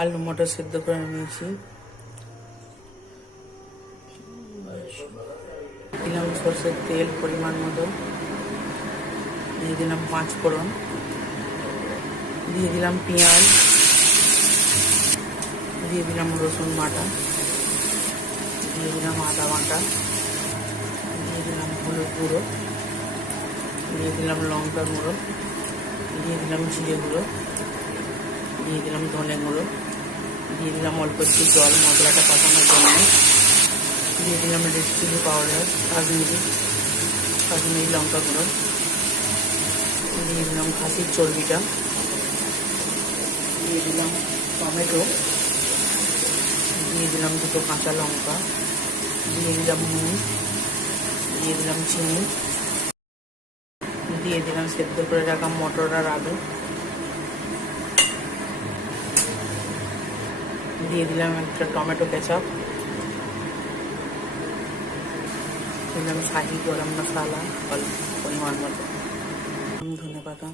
আলু মটর সেদ্ধ করে নিয়েছি। দিলাম সরষের তেল পরিমাণ মতো, দিয়ে দিলাম 5 ফোড়ন, দিয়ে দিলাম পেঁয়াজ, দিয়ে দিলাম রসুন বাটা, দিয়ে দিলাম আদা বাটা, দিয়ে দিলাম হলুদ গুঁড়ো, দিয়ে দিলাম লঙ্কা গুঁড়ো, দিয়ে দিলাম জিরে গুঁড়ো, দিয়ে দিলাম ধনে গুঁড়ো, দিয়ে দিলাম অল্প একটু জল মশলাটা কষানোর জন্য, দিয়ে দিলাম রেড চিলি পাউডার, কাশ্মীরি লঙ্কা গুঁড়ো, দিয়ে দিলাম খাসির চর্বিটা, দিয়ে দিলাম টমেটো, দিয়ে দিলাম 2 কাঁচা লঙ্কা, দিয়ে দিলাম নুন, দিয়ে দিলাম চিনি, দিয়ে দিলাম সেদ্ধ করে রাখা মটর আর আলু, দিয়ে দিলাম একটা টমেটো কেচাপ, দিলাম শাহি গরম মশলা অল্প পরিমাণ মতো, ধনেপাতা।